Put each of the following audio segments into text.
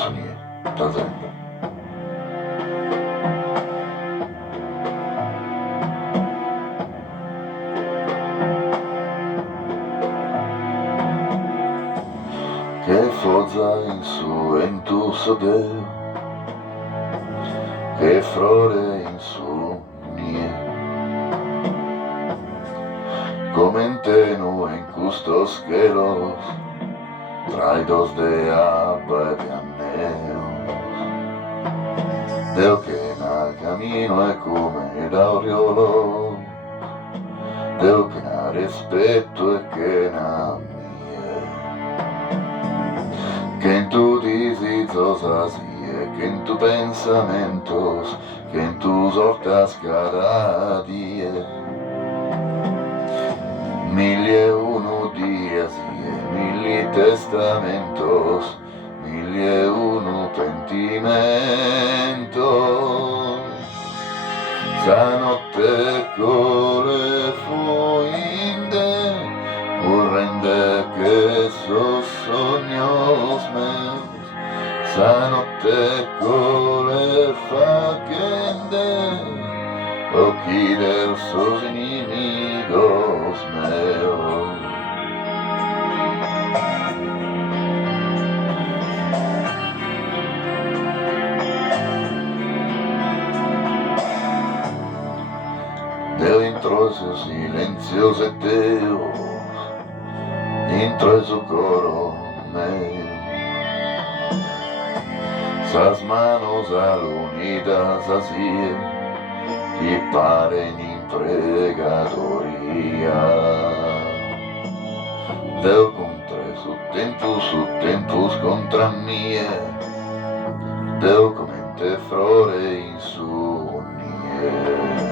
canzoni da tempo. Che forza in su en tu saber, che flore in su nie, come en tenu en custos quelos, traidos de agua de anhelos, Deo que na camino è come da oriolo, Deo que na respeto e que na que en tu dizitos así, que en tu pensamientos, que en tus hortas cada día. Mil y uno días y mil testamentos, mil y uno pentimentos. Esa notte core fu inde, urrende que sos sueños meus. Esa notte core facende, o quider sos inimigos meus. Deo intro su silenzioso e Deo intro su coro meu. Sas manos alunidas así que paren impregadoria. Deo contra su tempus contra mie, Deo comente flore in su nie.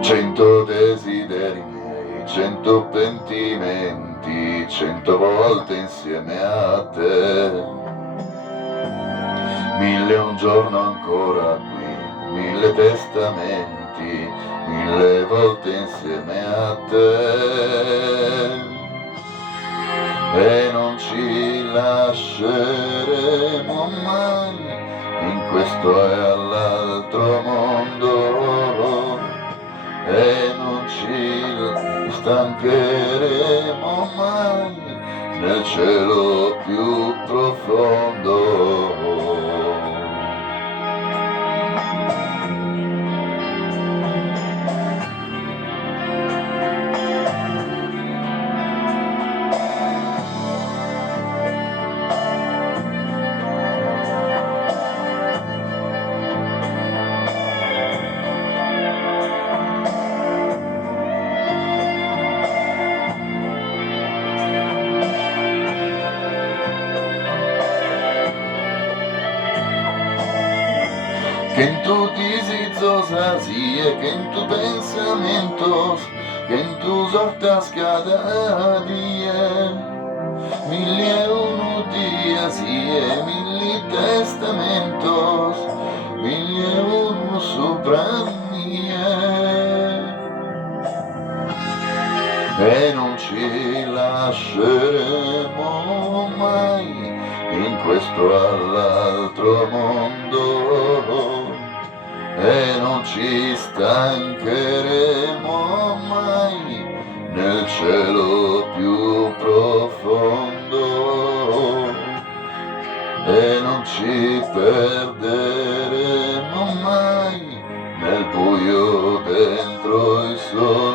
100 desideri miei, 100 pentimenti, 100 volte insieme a te. 1000 un giorno ancora qui, 1000 testamenti, 1000 volte insieme a te. E non ci lasceremo mai in questo e all'altro mondo. E non ci stancheremo mai nel cielo più profondo. Que en tu dizitos así, que en tus pensamientos, que en tus hortas cada día. 1001 días y 1000 testamentos, 1001 sopra mie. E non ci lasceremo mai in questo all'altro mondo. E non ci stancheremo mai nel cielo più profondo. E non ci perderemo mai nel buio dentro il sole.